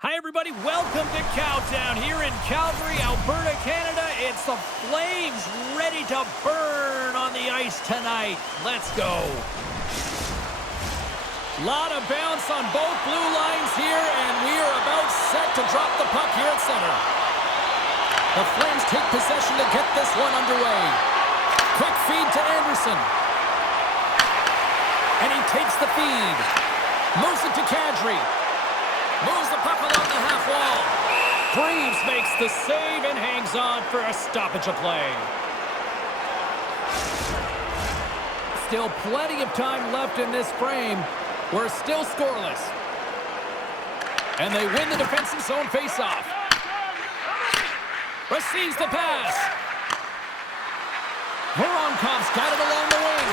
Hi, everybody. Welcome to Countdown here in Calgary, Alberta, Canada. It's the Flames ready to burn on the ice tonight. Let's go. Lot of bounce on both blue lines here, and we are about set to drop the puck here at center. The Flames take possession to get this one underway. Quick feed to Anderson. And he takes the feed. Moves it to Kadri. Moves the puck along the half wall. Greaves makes the save and hangs on for a stoppage of play. Still plenty of time left in this frame. We're still scoreless. And they win the defensive zone faceoff. Receives the pass. Voronkov's got it along the wing.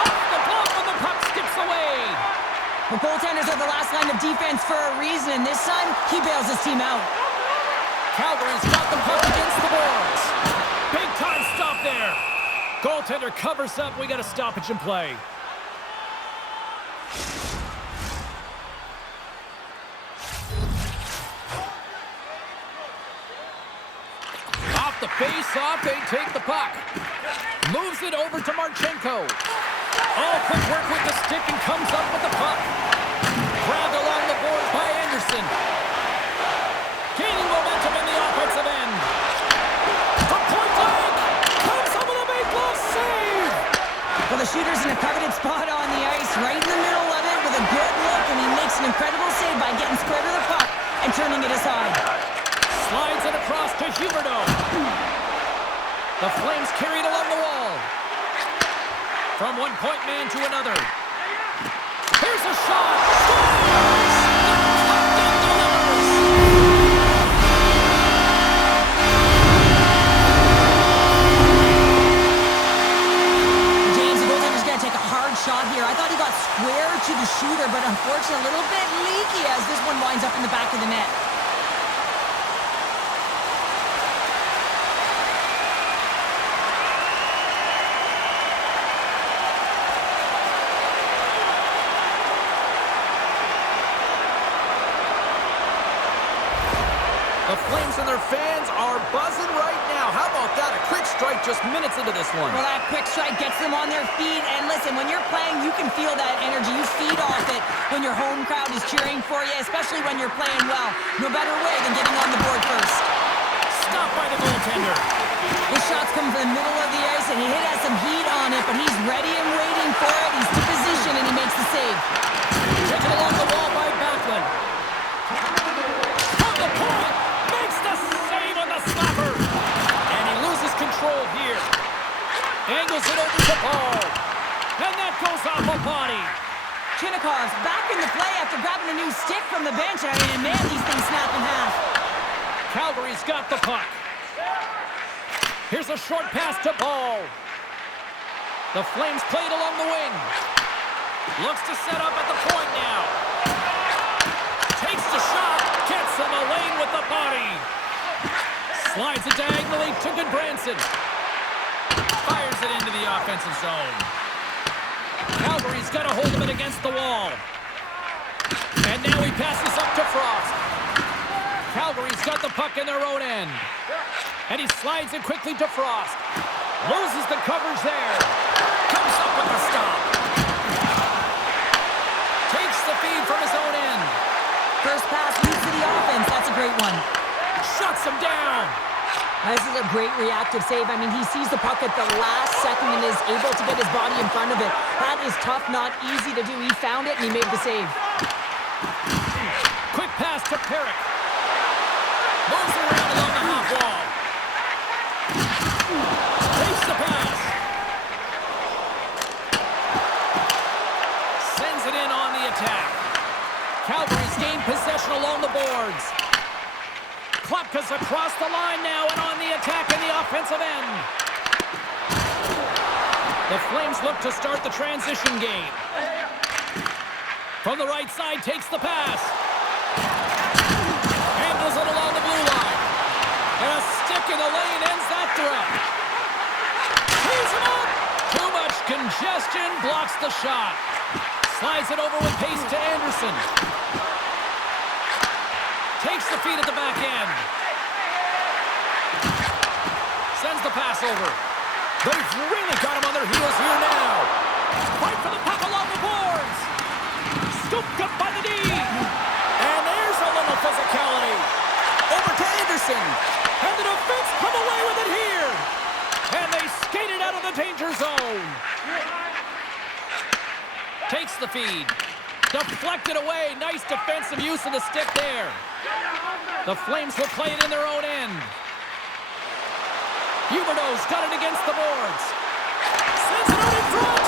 Off the glove and the puck skips away. The goaltenders are the last line of defense for a reason, and this time, he bails his team out. Calgary's got the puck against the boards. Big time stop there. Goaltender covers up. We got a stoppage in play. Off the face-off, they take the puck. Moves it over to Marchenko. Oh, quick work with the stick and comes up with the puck. Grabbed along the boards by Anderson. Gaining momentum in the offensive end. From point blank. Comes up with a big glove save. Well, the shooter's in a coveted spot on the ice, right in the middle of it with a good look, and he makes an incredible save by getting square to the puck and turning it aside. Slides it across to Huberdeau. The Flames carried along the wall. From one point man to another. Here's a shot. Scores! The captain delivers. James, the goaltender's going to take a hard shot here. I thought he got square to the shooter, but unfortunately a little bit leaky as this one winds up in the back of the net. The Flames and their fans are buzzing right now. How about that? A quick strike just minutes into this one. Well, that quick strike gets them on their feet. And listen, when you're playing, you can feel that energy. You feed off it when your home crowd is cheering for you, especially when you're playing well. No better way than getting on the board first. Stopped by the goaltender. His shot's coming from the middle of the ice, and he has some heat on it, but he's ready and waiting for it. He's to position, and he makes the save. Taken along the wall by Backlund. From the point. Control here. Angles it over to Paul. And that goes off a body. Chinnikov's back in the play after grabbing a new stick from the bench. I mean, man, these things snap in half. Calgary's got the puck. Here's a short pass to Paul. The Flames played along the wing. Looks to set up at the point now. Takes the shot. Gets in the lane with the body. Slides it diagonally to Goodbranson. Fires it into the offensive zone. Calgary's got a hold of it against the wall. And now he passes up to Frost. Calgary's got the puck in their own end. And he slides it quickly to Frost. Loses the coverage there. Comes up with the stop. Takes the feed from his own end. First pass leads to the offense. That's a great one. Shuts him down. This is a great reactive save. I mean, he sees the puck at the last second and is able to get his body in front of it. That is tough, not easy to do. He found it, and he made the save. Quick pass to Perrick. Moves around along the half wall. Takes the pass. Sends it in on the attack. Calgary's gained possession along the boards. Klapka's across the line now and on the attack in the offensive end. The Flames look to start the transition game. From the right side, takes the pass. Handles it along the blue line. And a stick in the lane ends that threat. Tees him up. Too much congestion, blocks the shot. Slides it over with pace to Anderson. Takes the feed at the back end. Sends the pass over. They've really got him on their heels here now. Fight for the puck along the boards. Scooped up by the D. And there's a little physicality. Over to Anderson. And the defense come away with it here. And they skated out of the danger zone. Takes the feed. Deflected away. Nice defensive use of the stick there. The Flames will play it in their own end. Huberdeau's got it against the boards. Sends it out in front.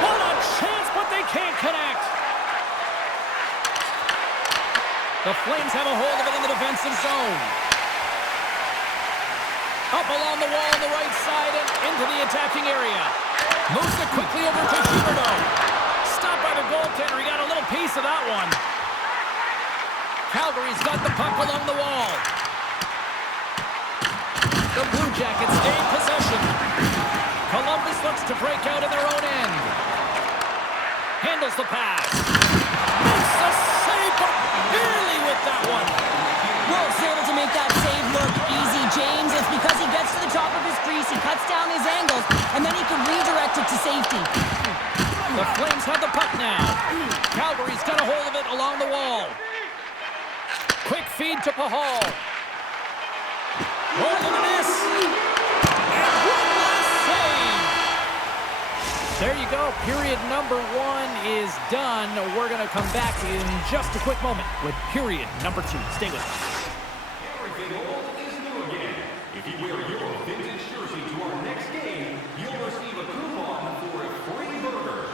What a chance, but they can't connect. The Flames have a hold of it in the defensive zone. Up along the wall on the right side and into the attacking area. Moves it quickly over to Huberdeau. Stopped by the goaltender. He got a little piece of that one. Calgary's got the puck along the wall. The Blue Jackets gain possession. Columbus looks to break out in their own end. Handles the pass. Makes a save, but barely with that one. Wolf's able to make that save look easy, James. It's because he gets to the top of his crease, he cuts down his angles, and then he can redirect it to safety. The Flames have the puck now. Calgary's got a hold of it along the wall. Quick feed to Pahal. Oh, look at this. And one last save. There you go. Period number 1 is done. We're going to come back in just a quick moment with period number 2. Stay with us. Everything old is new again. If you wear your vintage jersey to our next game, you'll receive a coupon for a free burger.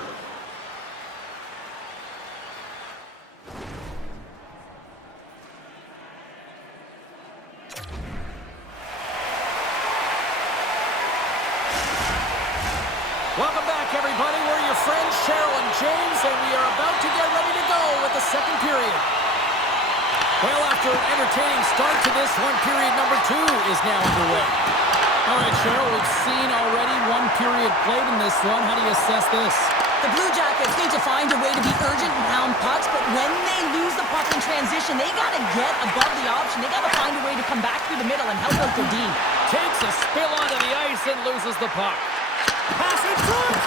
Welcome back, everybody. We're your friends, Cheryl and James, and we are about to get ready to go with the second period. Well, after an entertaining start to this one, period number 2 is now underway. All right, Cheryl, we've seen already one period played in this one. How do you assess this? The Blue Jackets need to find a way to be urgent and pound pucks, but when they lose the puck in transition, they got to get above the option. They got to find a way to come back through the middle and help out their D. Takes a spill onto the ice and loses the puck. Pass in front!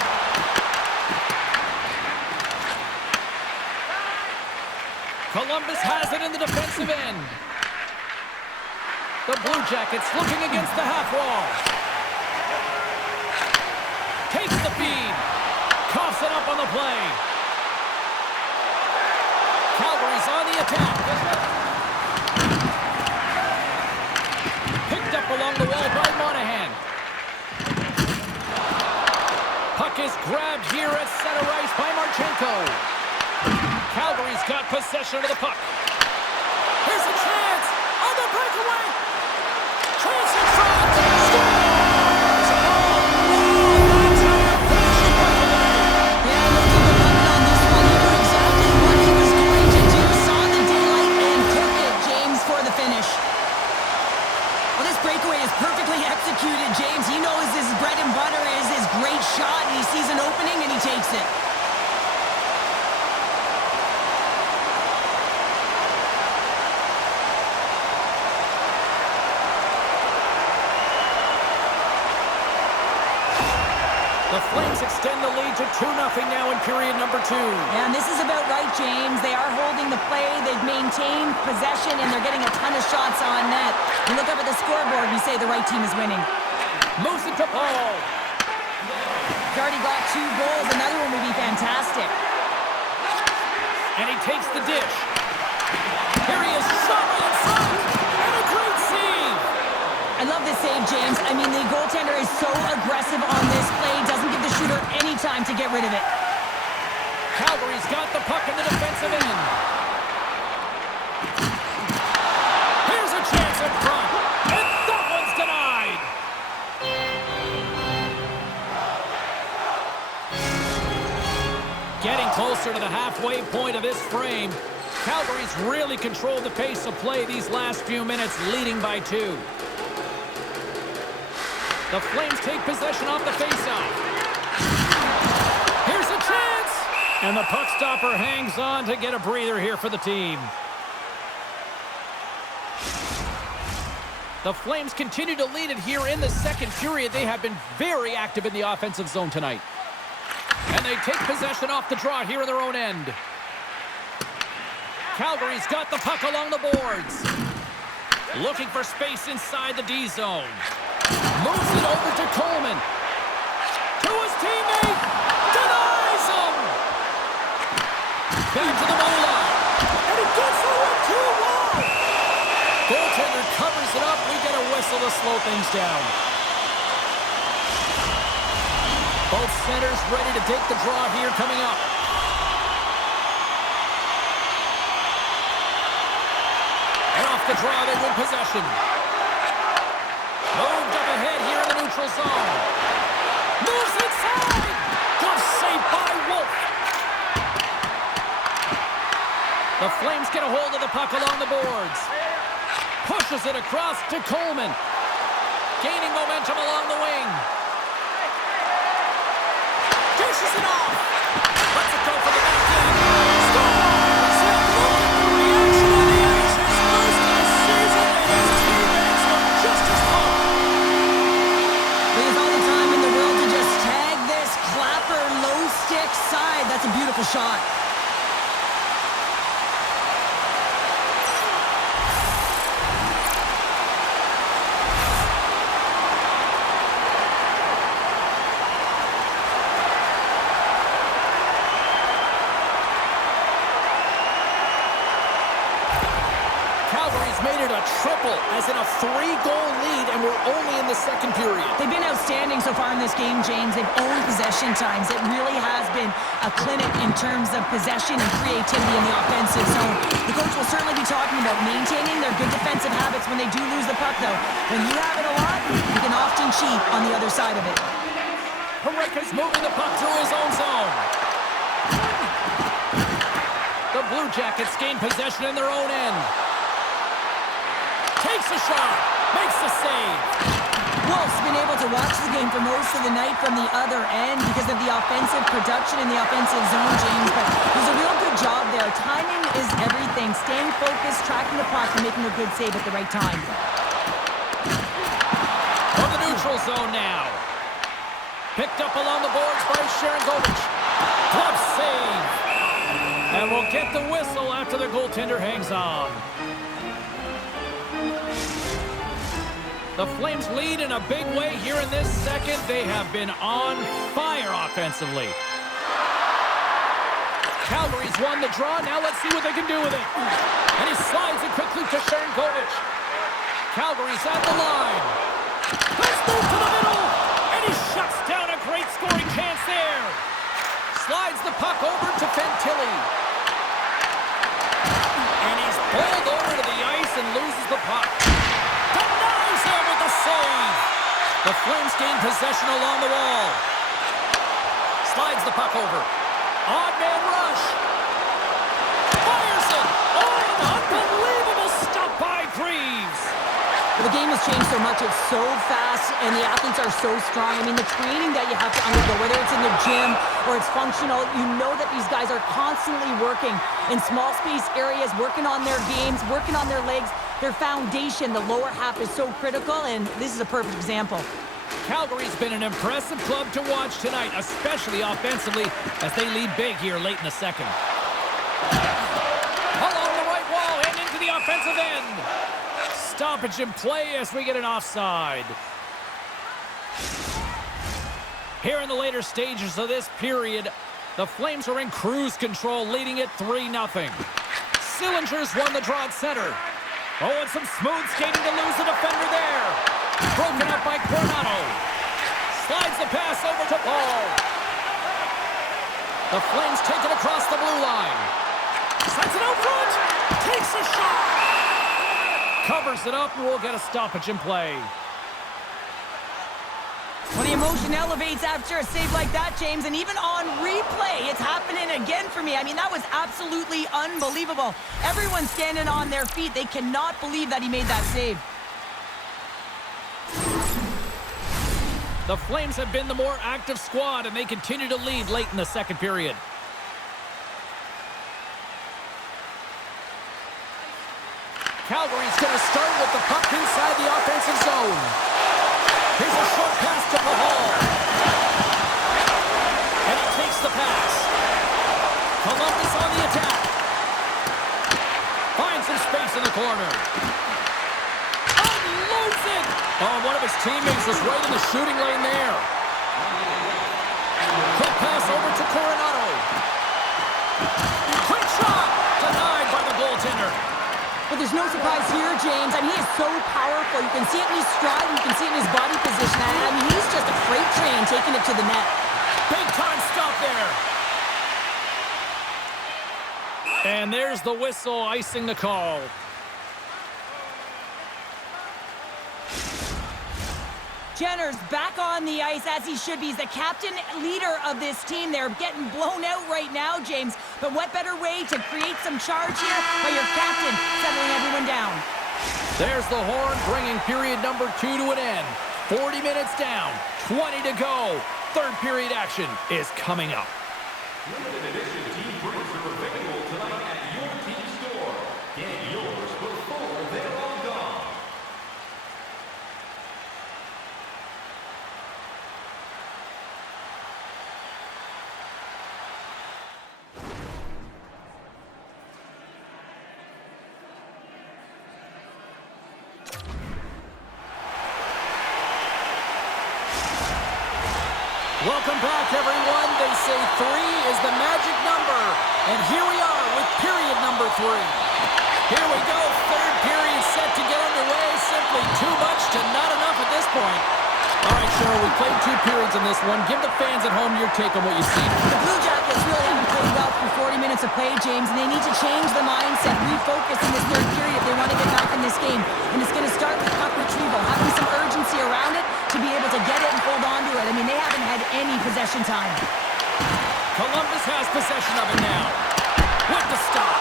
Columbus has it in the defensive end. The Blue Jackets looking against the half wall. Takes the feed. Coughs it up on the play. Calgary's on the attack. Picked up along the wall by Monahan. Puck is grabbed here at center ice by Marchenko. Calgary's got possession of the puck. Here's a chance on the breakaway. Chance in front. Scores! Oh, no! That's how you finish the breakaway. Yeah, no keep it coming on this one. He knew exactly what he was going to do. Saw the daylight and took it, James, for the finish. Well, this breakaway is perfectly executed, James. He knows his bread and butter is his great shot, and he sees an opening, and he takes it. The Flames extend the lead to 2-0 now in period number 2. And this is about right, James. They are holding the play. They've maintained possession, and they're getting a ton of shots on net. You look up at the scoreboard, and you say the right team is winning. Moves it to Paul. He's already got 2 goals. Another one would be fantastic. And he takes the dish. Here he is, shot right in front. And a great save. I love this save, James. I mean, the goaltender is so aggressive on this play. Doesn't give the shooter any time to get rid of it. Calgary's got the puck in the defensive end. Here's a chance in front. And that one's denied. Getting closer to the halfway point of this frame. Calgary's really controlled the pace of play these last few minutes, leading by 2. The Flames take possession off the faceoff. Here's a chance! And the puck stopper hangs on to get a breather here for the team. The Flames continue to lead it here in the second period. They have been very active in the offensive zone tonight. And they take possession off the draw here in their own end. Calgary's got the puck along the boards. Looking for space inside the D zone. Moves it over to Coleman. To his teammate. Denies him. Back to the goal line. And he gets the 1-2-1. Goaltender covers it up. We get a whistle to slow things down. Both centers ready to take the draw here coming up. And off the draw, they win possession. Moved up ahead here in the neutral zone. Moves inside. Good save by Wolf. The Flames get a hold of the puck along the boards. Pushes it across to Coleman. Gaining momentum along the wing. Dishes it off. Lets it go for the back end. Scores! Look at the reaction on the ice. His first of the season, and his teammates look just as pumped. There's all the time in the world to just tag this clapper low stick side. That's a beautiful shot. Made it a triple, as in a 3-goal lead, and we're only in the second period. They've been outstanding so far in this game, James. They've owned possession times. It really has been a clinic in terms of possession and creativity in the offensive zone. The coach will certainly be talking about maintaining their good defensive habits when they do lose the puck, though. When you have it a lot, you can often cheat on the other side of it. Pareka's moving the puck through his own zone. The Blue Jackets gain possession in their own end. Takes a shot, makes the save. Wolf's been able to watch the game for most of the night from the other end because of the offensive production in the offensive zone, James, but there's a real good job there. Timing is everything. Staying focused, tracking the puck, and making a good save at the right time. From the neutral zone now. Picked up along the boards by Sharangovich. Glove save. And we'll get the whistle after the goaltender hangs on. The Flames lead in a big way here in this second. They have been on fire offensively. Calgary's won the draw. Now let's see what they can do with it. And he slides it quickly to Sharangovich. Calgary's at the line. Let's move to the middle. And he shuts down a great scoring chance there. Slides the puck over to Fantilli. And he's pulled over to the ice and loses the puck. Save. The Flames gain possession along the wall. Slides the puck over. Odd man rush. Fires it. Oh, an unbelievable stop by Greaves. The game has changed so much. It's so fast, and the athletes are so strong. I mean, the training that you have to undergo, whether it's in the gym or it's functional, you know that these guys are constantly working in small space areas, working on their games, working on their legs. Their foundation, the lower half, is so critical, and this is a perfect example. Calgary's been an impressive club to watch tonight, especially offensively, as they lead big here late in the second. Along the right wall and into the offensive end. Stoppage in play as we get an offside. Here in the later stages of this period, the Flames are in cruise control, leading it 3-0. Sillinger's won the draw at center. Oh, and some smooth skating to lose the defender there. Broken up by Coronado. Slides the pass over to Paul. The Flames take it across the blue line. Sends it out front. Takes a shot. Covers it up, and we'll get a stoppage in play. Well, the emotion elevates after a save like that, James, and even on replay, it's happening again for me. I mean, that was absolutely unbelievable. Everyone's standing on their feet. They cannot believe that he made that save. The Flames have been the more active squad, and they continue to lead late in the second period. Calgary's going to start with the puck inside the offensive zone. Here's a short pass to Pahal. And he takes the pass. Columbus on the attack. Finds some space in the corner. Unloads it! Oh, one of his teammates was right in the shooting lane there. Quick pass over to Coronado. Quick shot! Denied by the goaltender. But there's no surprise here, James. I mean, he is so powerful. You can see it in his stride, you can see it in his body position. I mean, he's just a freight train taking it to the net. Big time stop there. And there's the whistle icing the call. Jenner's back on the ice as he should be. He's the captain, leader of this team. They're getting blown out right now, James. But what better way to create some charge here by your captain settling everyone down? There's the horn bringing period number 2 to an end. 40 minutes down, 20 to go. Third period action is coming up. Limited edition team drinks are available tonight at your team store. Get yours before they're all gone. Welcome back, everyone. They say 3 is the magic number. And here we are with period number 3. Here we go. Third period set to get underway. Simply too much to not enough at this point. All right, Cheryl, we played 2 periods in this one. Give the fans at home your take on what you see. The Blue Jackets really haven't played well through 40 minutes of play, James, and they need to change the mindset, refocus in this third period if they want to get back in this game. And it's going to start with puck retrieval, having some urgency around it to be able to get it and hold on to it. I mean, they haven't had any possession time. Columbus has possession of it now. With the stop.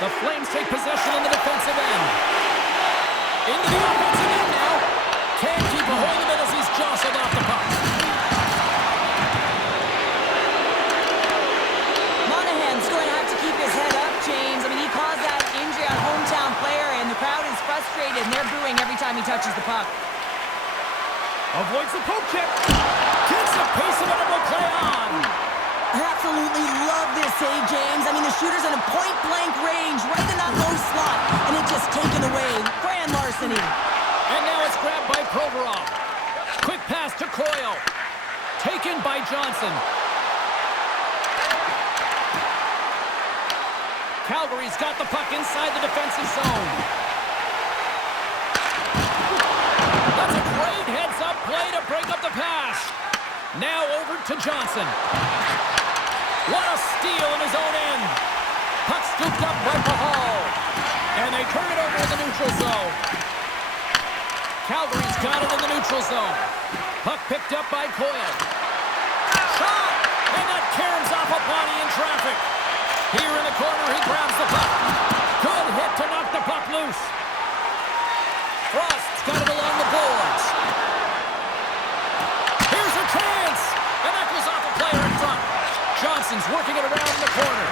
The Flames take possession in the defensive end. Into the offensive end now. Can't keep a hold of it as he's jostled off the puck. Monahan's going to have to keep his head up, James. I mean, he caused that injury on hometown player, and the crowd is frustrated, and they're booing every time he touches the puck. Avoids the poke check. Gets the pace of it and will play on. I absolutely love this save, James. I mean, the shooter's in a point-blank range, right in that low slot, and it's just taken away. Grand larceny. And now it's grabbed by Provorov. Quick pass to Coyle. Taken by Johnson. Calgary's got the puck inside the defensive zone. That's a great heads-up play to break up the pass. Now over to Johnson. What a steal in his own end. Puck scooped up by Pahal. And they turn it over in the neutral zone. Calgary's got it in the neutral zone. Puck picked up by Coyle. Shot! And that caroms off a body in traffic. Here in the corner, he grabs the puck. Good hit to knock the puck loose. Frost's got it along the boards. Here's a chance! And that goes off a player in front. Johnson's working it around in the corner.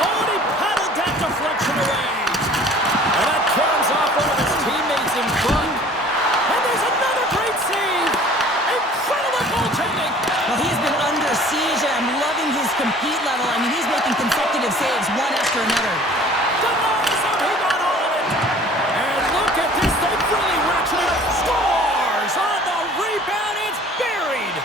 Oh, and he paddled that deflection away. And that caroms off one of his teammates in front. And there's another great save. Incredible goaltending. Well, he's been under siege, and I'm loving his compete level. I mean, he's making consecutive saves, one after another. Denies him. He got all of it. And look at this. They really ratcheted up. Scores on the rebound. It's buried.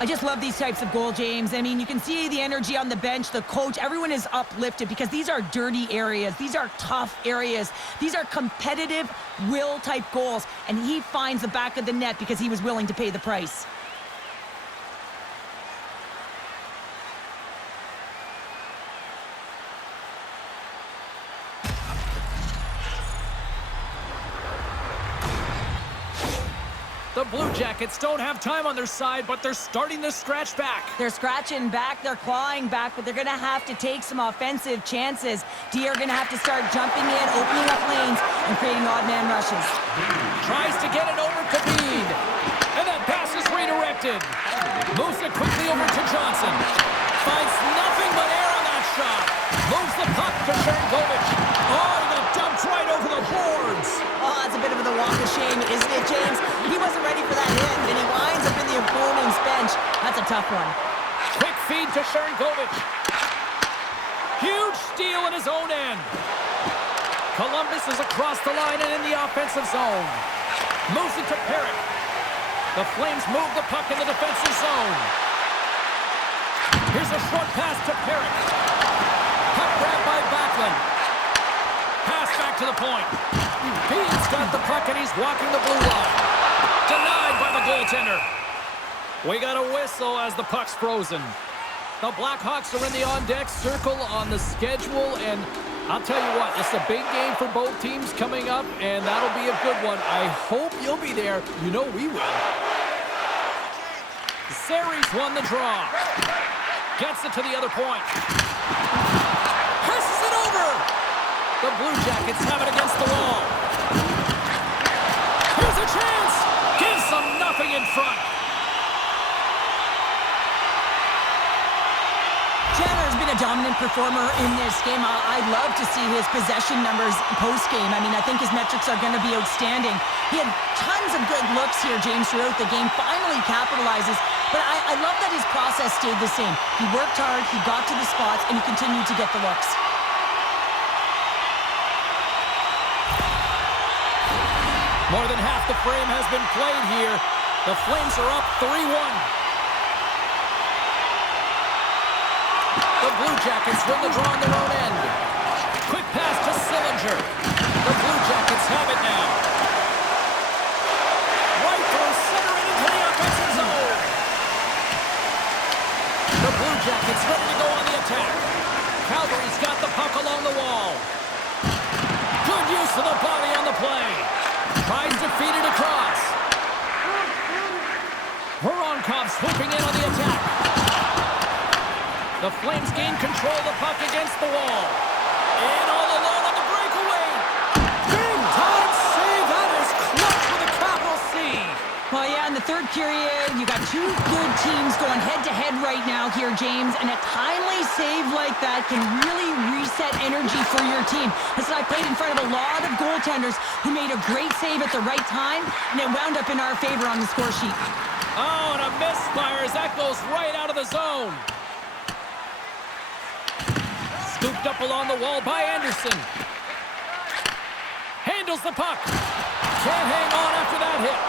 I just love these types of goal, James. I mean, you can see the energy on the bench, the coach, everyone is uplifted because these are dirty areas. These are tough areas. These are competitive will-type goals, and he finds the back of the net because he was willing to pay the price. The Blue Jackets don't have time on their side, but they're starting to scratch back. They're scratching back, they're clawing back, but they're going to have to take some offensive chances. D are going to have to start jumping in, opening up lanes, and creating odd man rushes. Tries to get it over to Bean. And that pass is redirected. Moves it quickly over to Johnson. Finds nothing but air on that shot. Moves the puck to Sharangovich. Oh, he got dumped right over the boards. Oh, that's a bit of a walk of shame, isn't it, James? He wasn't ready for that hit, and he winds up in the opponent's bench. That's a tough one. Quick feed to Sharangovich. Huge steal in his own end. Columbus is across the line and in the offensive zone. Moves it to Perrick. The Flames move the puck in the defensive zone. Here's a short pass to Perrick. Puck grabbed by Backlund. Pass back to the point. He's got the puck and he's walking the blue line. Denied by the goaltender. We got a whistle as the puck's frozen. The Blackhawks are in the on-deck circle on the schedule, and I'll tell you what, it's a big game for both teams coming up, and that'll be a good one. I hope you'll be there. You know we will. Series won the draw. Gets it to the other point. Passes it over. The Blue Jackets have it against the wall. Here's a chance. Gives them nothing in front. Chandler's been a dominant performer in this game. I'd love to see his possession numbers post-game. I mean, I think his metrics are going to be outstanding. He had tons of good looks here, James, throughout the game. Finally capitalizes. But I love that his process stayed the same. He worked hard, he got to the spots, and he continued to get the looks. More than half the frame has been played here. The Flames are up 3-1. The Blue Jackets win the draw on their own end. Quick pass to Sillinger. The Blue Jackets have it now. Right through center and into the offensive zone. The Blue Jackets ready to go on the attack. Calgary's got the puck along the wall. Good use of the body on the play. Tries to feed it across. Voronkov swooping in on the attack. The Flames gain control of the puck against the wall. And all alone on the breakaway. Big time save. That is clutch with a capital C. Well, yeah, in the third period, you got two good teams going head-to-head right now here, James, and a timely save like that can really reset energy for your team. Listen, I played in front of a lot of goaltenders who made a great save at the right time, and it wound up in our favor on the score sheet. Oh, and a misfire as that goes right out of the zone. Scooped up along the wall by Anderson. Handles the puck. Can't hang on after that hit.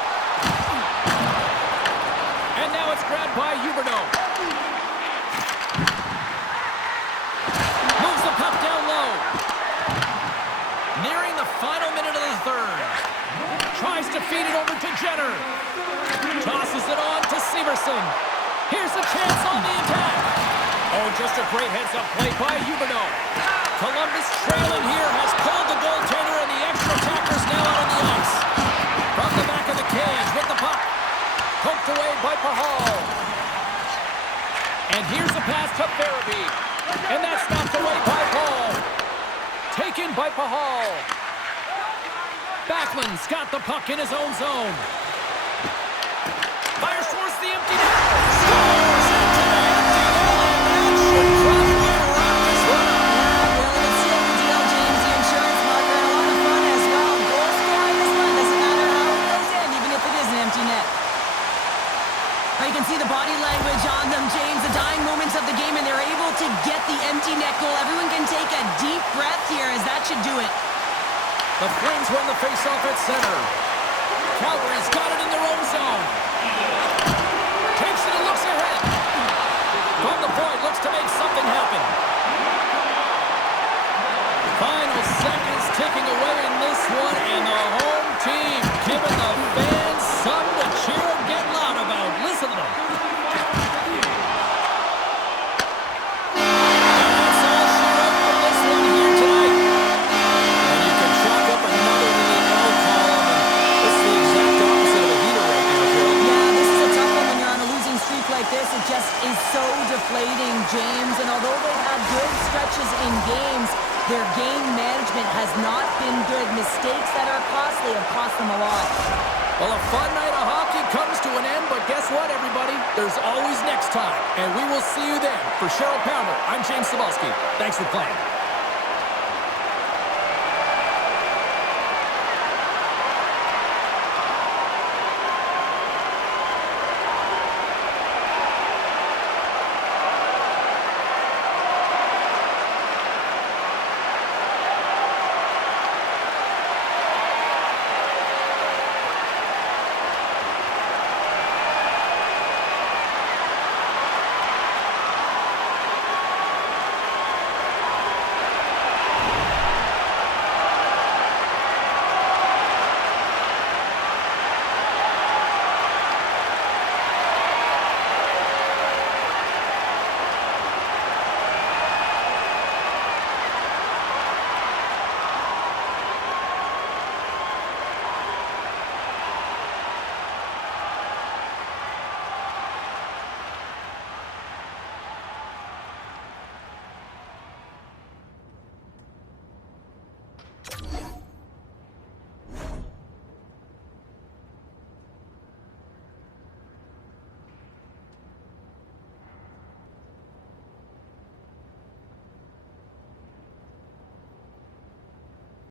And now it's grabbed by Huberdeau. Moves the puck down low. Nearing the final minute of the third. Tries to feed it over to Jenner. Tosses it on to Severson. Here's a chance on the attack. Oh, just a great heads-up play by Huberdeau. Columbus trailing here has pulled the goaltender, and the extra attackers now out on the ice. From the back of the cage with the puck. Poked away by Pahal. And here's a pass to Farabee. And that's knocked away by Paul. Taken by Pahal. Backlund's got the puck in his own zone. Fires towards the empty net. Scores into the empty net. And that should drop right around this one. Yeah, really good seal the deal, James. The insurance marker and a lot of fun as well. Goal scoring is fun. Doesn't matter how it goes in, even if it is an empty net. You can see the body language on them, James. The dying moments of the game, and they're able to get the empty net goal. Everyone can take a deep breath here, as that should do it. The Flames win the faceoff at center. Calgary's got it in their own zone. Takes it and looks ahead. From the point, looks to make something happen. Final seconds ticking away in this one, and the home team giving the fans something to cheer and get loud about. Listen to them. It just is so deflating, James, and although they've had good stretches in games, their game management has not been good. Mistakes that are costly have cost them a lot. Well, a fun night of hockey comes to an end, but guess what, everybody? There's always next time, and we will see you then. For Cheryl Pounder, I'm James Cebulski. Thanks for playing.